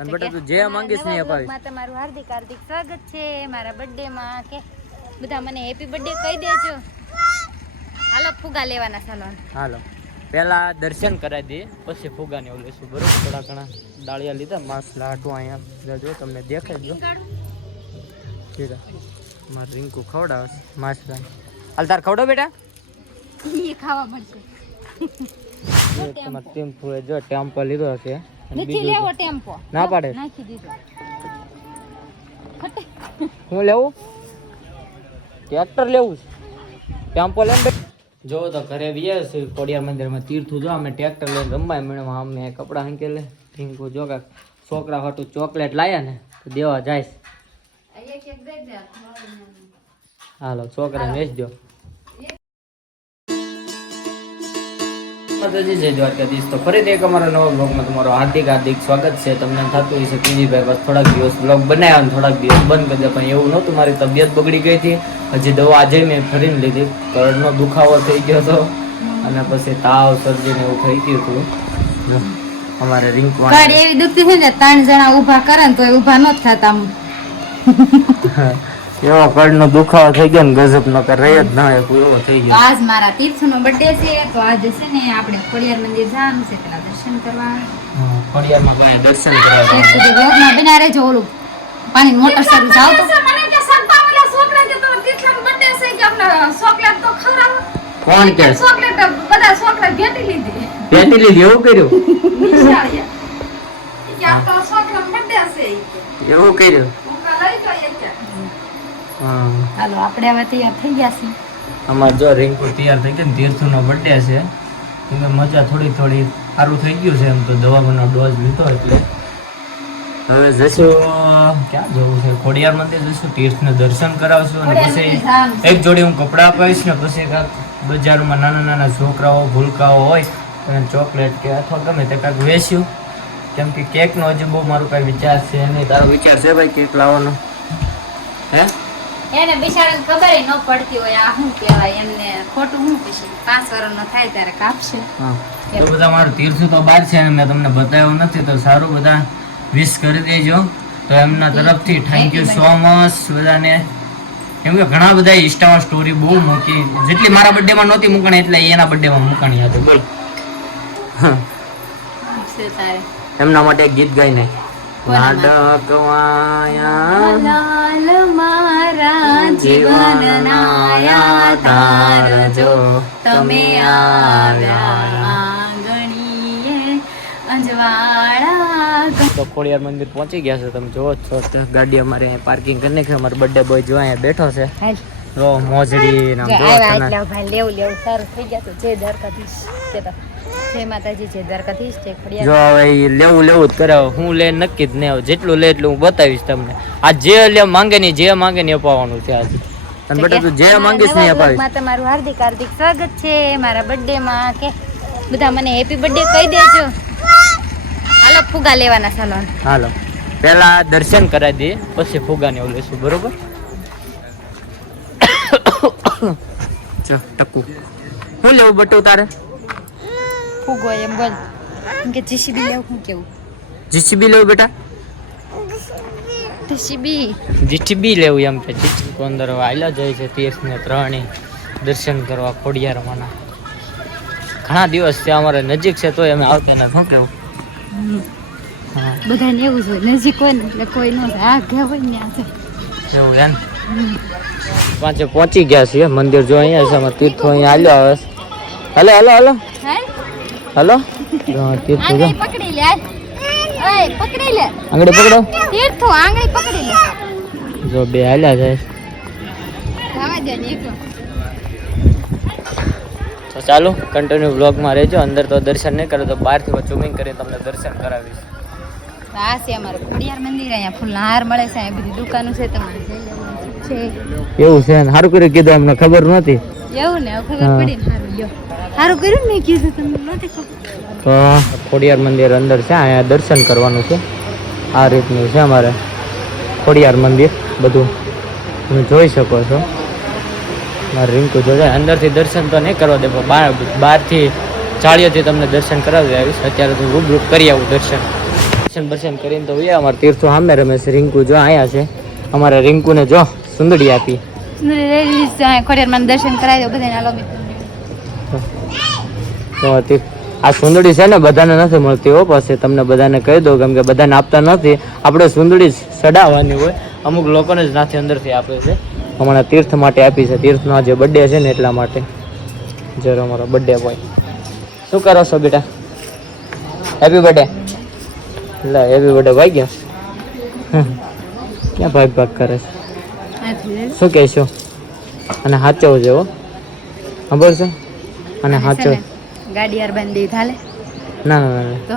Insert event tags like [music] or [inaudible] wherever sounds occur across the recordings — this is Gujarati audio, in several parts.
અને બેટા તું જે માંગીશ ને અપાવીશ તમારું હાર્દિક હાર્દિક સ્વાગત છે મારા બર્થડે માં કે બધા મને હેપી બર્થડે કહી દેજો. હાલો ફુગા લેવાના સલોન હાલો. પહેલા દર્શન કરાવી દઈએ પછી ફુગાને એવું લઈશું બરોબર? થોડા ઘણા ડાળિયા લીધા માસ લાટું અહીંયા. જો તમને દેખાય જો. કીધા મારે રિંકુ ખવડાવે માસ હાલ તાર ખવડો બેટા. [laughs] એ ખાવા મળશે. જો તમારે ટેમ્પો જો ટેમ્પો લીધો હશે. નથી લેવો ટેમ્પો. ના પાડે. નાખી દીધો. હું લેવું? ટ્રેક્ટર લેવું છે. ટેમ્પો લઈને બેઠ જો તો ઘરે વ્યા છે કોડિયાર મંદિરમાં તીર્થું જો અમે ટ્રેક્ટર લઈને રમવાય મેડમ અમે કપડાં હંકેલે. ટીંકુ જો કાંક છોકરા હતું ચોકલેટ લાયા ને તો દેવા જાય હાલો છોકરા વેચજો. માતાજી જય દ્વારકાધીશ. તો ફરીથી એક અમારા નવા બ્લોગમાં તમારું હાર્દિક હાર્દિક સ્વાગત છે. તમને થતું હશે પીજીભાઈ બસ થોડાક દિવસ બ્લોગ બનાવ્યા અને થોડાક દિવસ બંધ કરી દે પણ એવું નહોતું. મારી તબિયત બગડી ગઈ હતી. હજી દવા આજે મેં ફરીને લીધી. કરડનો દુખાવો થઈ ગયો હતો. અને પછી તાવ શરદી ને એવું થઈ ગયું હતું. અમારે રિંક એવી દુખતી છે ને ત્રણ જણા ઊભા કરે ને તો એ ઊભા ન થતા આમ. [laughs] એવો કરડનો દુખાવો થઈ ગયો ને ગજબ નો કર રહી જ ના પૂરો થઈ ગયો. આજ મારા તીર્થનો બર્થડે છે તો આજે છે ને આપણે ખોડિયાર મંદિર જવાનું છે પેલા દર્શન કરવા. ખોડિયારમાં ભાઈ દર્શન એક સુધી બ્લોગમાં બના રહેજો ઓલું પાણી મોટર શરૂ જાવ તો કોણ કે? પેટી લીધી. એવું કર્યું? એવું કર્યું? હાલો આપણે હવે તૈયાર થઈ ગયા છીએ. અમાર જો રિંકુ તૈયાર થઈ ગઈ ને તીર્થુનો બર્થડે છે. એમાં મજા થોડી થોડી સારું થઈ ગયું છે એમ તો દવાનો ડોઝ લીધો એટલે. હવે જશું. ક્યાં જવું છે? ખોડિયાર મંદિર જશું તીર્થને દર્શન કરાવશું અને પછી એક જોડી હું કપડાં અપાવીશ ને પછી કાંક બજારમાં નાના નાના છોકરાઓ ભૂલકાઓ હોય અને ચોકલેટ કે અથવા ગમે તે કાંઈક વેચ્યું. કેમ કે કેકનો હજુ બહુ મારું કાંઈ વિચાર છે નહીં. તારો વિચાર છે ભાઈ કેક લાવવાનો? હે? એને બિચારાને ખબર ન પડતી હોય આ શું કહેવાય એમને ખોટું શું પછી પાંચ વર્ષનો થાય ત્યારે કાપશે. તો બધા મારું તીર્થ તો બાર છે અને મેં તમને બતાવ્યું નથી તો સારું બધા વિશ કરી દેજો. તો એમના તરફથી થેન્ક યુ સો મચ બધાને. કેમ કે ઘણા બધા ઇન્સ્ટામાં સ્ટોરી બહુ મૂકી જેટલી મારા બર્થડેમાં નહોતી મૂકણી એટલે એના બર્થડેમાં મૂકણી હતી. બોલ. એમના માટે ગીત ગાઈને. કોના માટે? મારા જીવનના યાતાર જો તમે આવ્યા આંગણીએ અંજવાળા. તો ખોડિયાર મંદિર પહોંચી ગયા છે તમે જોવો છો ગાડી અમારે અહીંયા પાર્કિંગ કરી નાખી અમારો બર્થડે બોય જો અહીંયા બેઠો છે. હાલ. જો મોજડી ને જો લેવું લેવું સારું થઈ ગયા તો જે દ્વારકાધીશ. કે તો જય માતાજી જય દ્વારકાધીશ જય જો હવે લેવું લેવું જ કરે. હું લે નક્કી જ નહીં જેટલું લે એટલું હું બતાવીશ તમને. આ જે લે માંગે ને જે માંગે ને અપાવવાનું છે આજે. અને બેટા તું જે માંગીશ ને અપાવીશ. તમારું હાર્દિક હાર્દિક સ્વાગત છે. મારા બર્થડે માં કે બધા મને હેપી બર્થડે કહી દેજો. હાલો ફુગા લેવાના સલોન હાલો. પહેલા દર્શન કરાવી દઈએ પછી ફુગાને એવું લઈશું બરોબર? [coughs] ચો ટકુ. હું લેવું બટુ તારે? ફુગો એમ બોલ કે જીસીબી લેવું હું કેવું જીસીબી લેવું બેટા જીસીબી જીસીબી લેવું એમ કે જીસીબી અંદર આયલા જાય છે તીર્થ ને ત્રણે દર્શન કરવા ખોડિયારમાંના ઘણા દિવસ છે અમારે નજીક છે તોય અમે આવતા નથી શું કેવું હા બધાને એવું જ હોય નજીક હોય ને એટલે કોઈ નો આ ગયા હોય ને આ એવું એમ પાંચે પહોંચી ગયા છીએ મંદિર જો અહીંયા છે અમારે તીર્થો અહીંયા હાલ્યો આવે હલો હલો હલો હલો? તીર્થો પકડી લે. ઓય પકડી લે. આંગળી પકડો. તીર્થો આંગળી પકડી લે. જો બે હાલ્યા એકલો તો ચાલો કન્ટિન્યુ બ્લોગમાં રહેજો. અંદર તો દર્શન નહીં કરે તો બહારથી ઝૂમિંગ કરીને તમને દર્શન કરાવીશ. આ છે અમારું ખોડિયાર મંદિર અહીંયા ફૂલ હાર મળે છે. અહીંયા બધી દુકાનો છે તમારે છે. એવું છે ને? સારું કર્યું કીધું અમને ખબર નહોતી. એવું ને ખબર હા. પડી ને સારું લ્યો. સારું કર્યું ને કીધું તમને નહોતી ખબર તો ખોડિયાર મંદિર અંદર છે અહીંયા દર્શન કરવાનું છે. આ રીતનું છે અમારે ખોડિયાર મંદિર બધું. તમે જોઈ શકો છો. મારે રિંકુ જોજે અંદરથી દર્શન તો નહીં કરવા દે પણ બહાર બહારથી ચાળીઓથી તમને દર્શન કરાવી આવીશ. અત્યારે તો રૂબરૂપ કરી આવું દર્શન. દર્શન બર્શન કરીને તો એ અમારે તીર્થો સામે રમેશ. રિંકુ જો અહીંયા છે. અમારા રિંકુને જો સુંદડી આપી. દો આ સુંદડી છે ને બધાને નથી મળતી હો પાસે તમને બધાને કહી દઉં કેમ કે બધાને આપતા નથી આપણે સુંદડી ચડાવવાની હોય અમુક લોકોને જ નાથી અંદરથી આપે છે હમણાં તીર્થ માટે આપી છે તીર્થનો આજે બર્થડે છે ને એટલા માટે જરો અમારો બર્થડે બોય શું કરો છો બેટા હેપી બર્થડે લે હેપી બર્થડે ભાઈ ગયો ક્યાં ભાગ ભાગ કરે છે શું કહેશો? અને સાચો હો. ખબર છે? અને સાચો ગાડી યાર બાંધી થાલે ના ના ના. તો?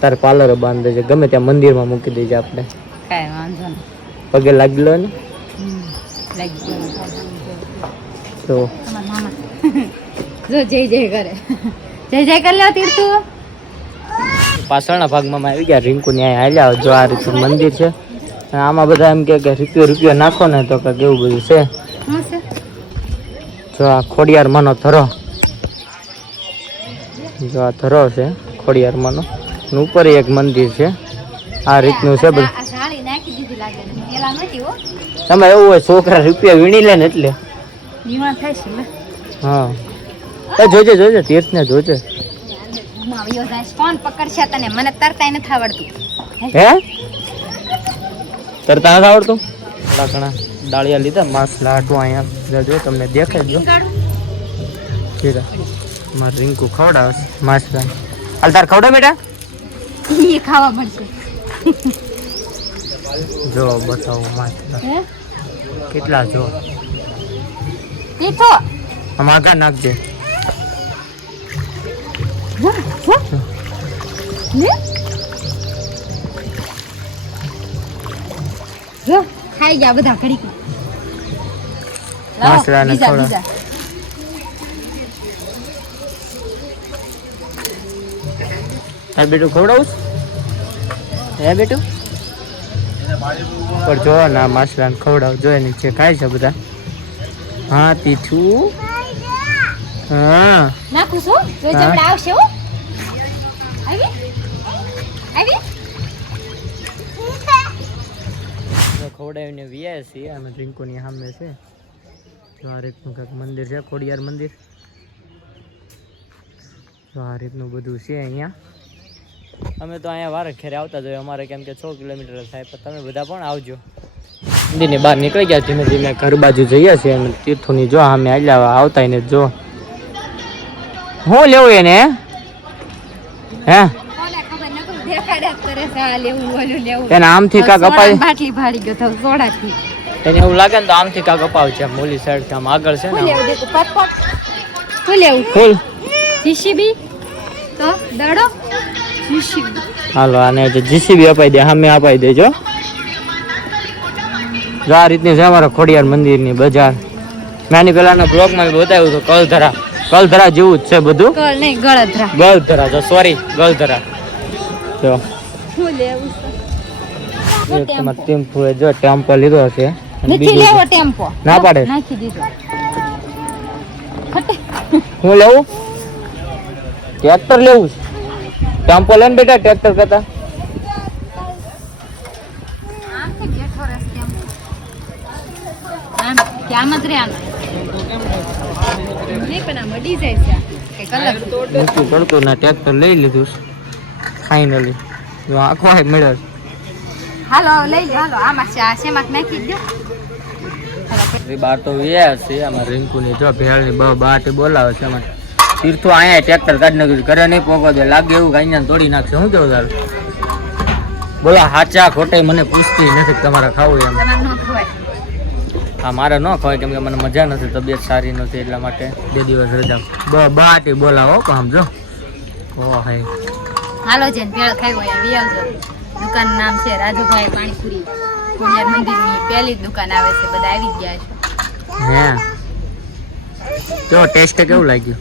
તારે પાર્લર બાંધ છે. ગમે ત્યાં મંદિરમાં મૂકી દેજે આપણે. કાંઈ વાંધો નહીં. પગે લાગી લો ને લાગી તો? જો જય જય કરે. જય જય કરી લો તીર્થુ. પાછળના ભાગમાં આવી ગયા. રિંકુ ન્યાય હાલ્યા. જો આ રીતનું મંદિર છે. આમાં બધા એમ કે રૂપિયો રૂપિયો નાખો ને તો કે એવું બધું છે. જો આ ખોડિયાર માનો થરો જો આ થરો છે ખોડિયાર માનો ઉપર એક મંદિર છે. આ રીતનું છે બધું. તમે એવું હોય છોકરા રૂપિયા વીણી લે ને એટલે. ને. હા. એ જોજે જોજે તીર્થને જોજે. હું આવ્યો જાય કોણ પકડશે તને? મને તરતા નથી આવડતું. હે? તરતા નથી આવડતું? થોડા ઘણા ડાળિયા લીધા માસ લાટવા અહીંયા. જો તમને દેખાય જો. કીધા મારે રિંકુ ખવડાવે માસ હાલ તાર ખવડાવ બેટા? એ ખાવા મળશે. જો બતાવો માસ કેટલા જો? આમ આગળ નાખજે. જા, જા. ખાઈ ગયા બધા ઘડીક. તાર બેટું ખવડાવું છે? હે બેટું? પણ જો ના માસલાને ખવડાવ જો એ છે ખાય છે બધા. હા તીઠું. હા. નાખું છું? જો હા. આવશે હો. આવી? આવી? ખવડાવીને વ્યાય છીએ. અમે ડ્રિંકોની સામે છે. જો આ રીતનું કંઈક મંદિર છે ખોડિયાર મંદિર. તો આ રીતનું બધું છે અહીંયા. અમે તો અહીંયા વારે ખેરે આવતા જોઈએ અમારે કેમ કે છ કિલોમીટર થાય પણ તમે બધા પણ આવજો. મંદિરની બહાર નીકળી ગયા ધીમે ધીમે ઘર બાજુ જઈએ છીએ અમે તીર્થોની જો અમે આવ્યા આવતા ને જો. હું લેવું એને હે કોને ખબર નકરું દેખાડ્યા જ કરે છે આ લેવું ઓલું લેવું. એને આમથી કાંક અપાય? બાટલી ભાડી ગયો તો સોડાથી એને એવું લાગે ને તો આમથી કાક અપાવ છે મોલી સાઈડથી આમ આગળ છે ને લેવું દેખો પટ પટ ફૂલ લેવું? ફૂલ. જીસીબી તો દડો? જીસીબી હાલો આને જે જીસીબી અપાઈ દે સામે અપાઈ દેજો જો. આ રીતની છે અમારા ખોડિયાર મંદિરની બજાર. મેં પેલાના પહેલાના બ્લોગમાં બતાવ્યું હતું કલધરા કલધરા જેવું જ છે બધું. કળ નહીં ગળધરા. ગલધરા જો સોરી ગલધરા. જો. ટેમ્પો જો ટેમ્પો લીધો છે નથી લેવો ટેમ્પો. ના પાડે. નાખી દીધો. હું લેવું? ટ્રેક્ટર લેવું છે. ટેમ્પો લઈને બેટા ટ્રેક્ટર કરતા. આમ જ રે નહીં પણ આમ અડી જાય છે. કંઈક અલગ. ના ટ્રેક્ટર લઈ લીધું ફાઇનલી જો આખો હાય મળ્યો. હાલો લઈ લો હાલો આમાં છે આ શેમાં નાખી દો. એ બાર તો વ્યા છે આમાં રિંકુની જો ભેળની બ બાટી બોલાવે છે આમાં. તીર્થો અહીંયા ટ્રેક્ટર કાઢી નાખ્યું ઘરે નહીં પોગો દે લાગે એવું ગાઈને તોડી નાખશે. શું કેવું તારું? બોલો હાચા ખોટે મને પૂછતી નથી તમારે ખાવું એમ. હા મારે ન ખવાય કેમ કે મને મજા નથી તબિયત સારી નથી એટલા માટે. બે દિવસ રજા. બ બાટી બોલાવો સમજો ઓ હાય હાલો જેન ભેળ ખાઈ હોય આવી આવજો. દુકાન નામ છે રાજુભાઈ પાણીપુરી. કુંજર મંદિરની પહેલી જ દુકાન આવે છે બધા આવી ગયા છે. હે? તો ટેસ્ટ કેવું લાગ્યું?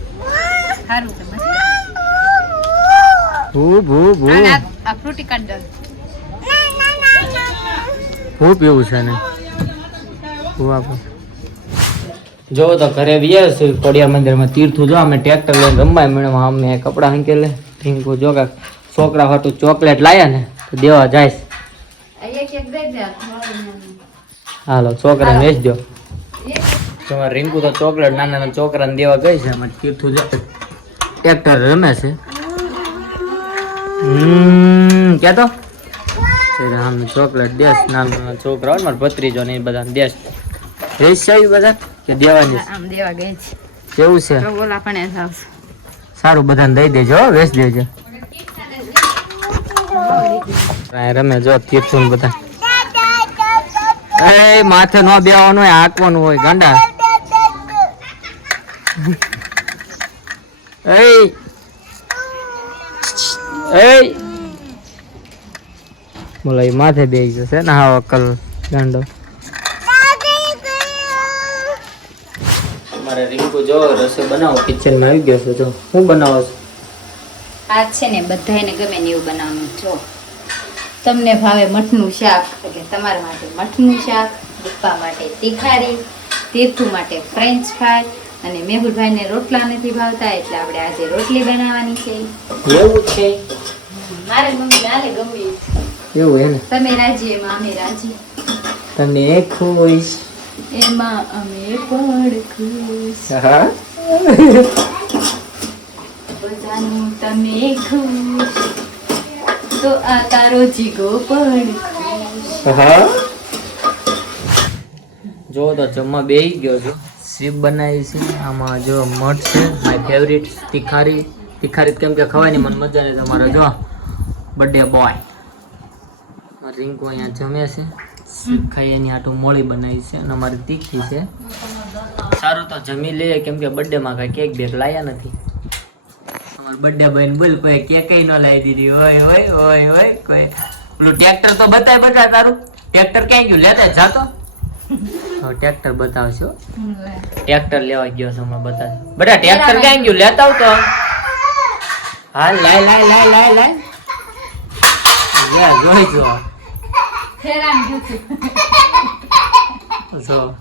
સારું છે મસ્ત. ભૂ ભૂ ભૂ. આ- ફ્રૂટી કાઢ દો ભૂ પીવું છે ને? હું આપો. જો તો ઘરે વ્યા છે કોડિયા મંદિરમાં તીર્થું જો અમે ટ્રેક્ટર લઈને રમવાય મેળવા અમે કપડાં હંકેલે. ઠીંકુ જો કાંક છોકરા હાટું ચોકલેટ લાયા ને તો દેવા જાય હાલો છોકરાને વેચ દો તમારે રિંકુ તો ચોકલેટ નાના નાના છોકરાને દેવા ગઈ છે અમારે તીર્થું જો ટ્રેક્ટર રમે છે. હમ કે તો? આમ ચોકલેટ દેશ નાના છોકરા હોય ને મારા ભત્રીજો ને એ બધા દેશ. રેસ છે બધા કે દેવાની આમ દેવા ગઈ છે? કેવું છે? બોલા પણ એ સારું બધાને દઈ દેજો વેચ દેજો. રમે જો તીર્થું બધા. એ માથે નો બેવાનું હોય, હાંકવાનું હોય, ગાંડા. એ. એ. માથે બે છે ને હા અકલ ગાંડો. મારે રીંકુ જો રસોઈ બનાવો કિચનમાં આવી ગયો છે જો. હું બનાવો છું? આ છે ને બધાને ગમે ને એવું બનાવવાનું જો. તમને ભાવે મઠનું શાક એટલે તમારા માટે મઠનું શાક દીપા માટે તીખારી તીર્થુ માટે ફ્રેન્ચ ફ્રાય અને મેહુલભાઈને રોટલા નથી ભાવતા એટલે આપણે આજે રોટલી બનાવવાની છે. એવું છે? મારે મમ્મી નાલે ગમી. એવું હે તમે રાજી એમાં અમે રાજી. તમે ખુશ એમાં અમે પણ બધાનું તમે ખુશ. તો આ તારો જીગો પણ જો તો જમવા બેહી ગયો છું. સીપ બનાવી છે. આમાં જો મઠ છે માય ફેવરિટ તિખારી. તિખારી કેમ કે ખવાની મને મજા નહીં તમારે જો. બર્થડે બોય રિંકુ અહીંયા જમે છે. ખાઈ એની આટું મોળી બનાવી છે અને અમારી તીખી છે. સારું તો જમી લઈએ કેમ કે બર્થડે માં કઈ કેક બેક લાયા નથી. અમારા બર્થડે બોય બોલ કોઈ કેક ન લાવી દીધી. હોય હોય હોય હોય કોઈ. પેલું ટ્રેક્ટર તો બતાય બતાય તારું. ટ્રેક્ટર ક્યાં ગયું? લેતા જાતો ટ્રેક્ટર બતાવશો. ટ્રેક્ટર લેવા ગયો છે હમણાં બતા બધા ટ્રેક્ટર ક્યાં ગયું. લેતા આવ તો. હા લાય લાય લાય લાય લાય. જોઈ જો. હેરાન જો